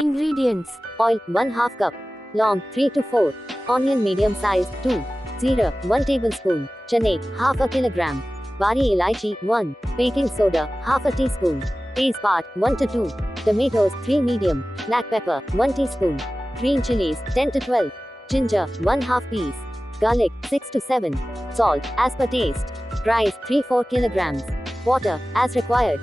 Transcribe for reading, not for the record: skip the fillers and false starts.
Ingredients: Oil 1/2 cup. Long 3 to 4. Onion medium size 2. Jeera 1 tablespoon. Chane half a kilogram. Bari elaichi 1. Baking soda half a teaspoon. Teaspoon 1 to 2. Tomatoes 3 medium. Black pepper 1 teaspoon. Green chilies 10 to 12. Ginger 1/2 piece. Garlic 6 to 7. Salt as per taste. Rice 3-4 kilograms. Water as required.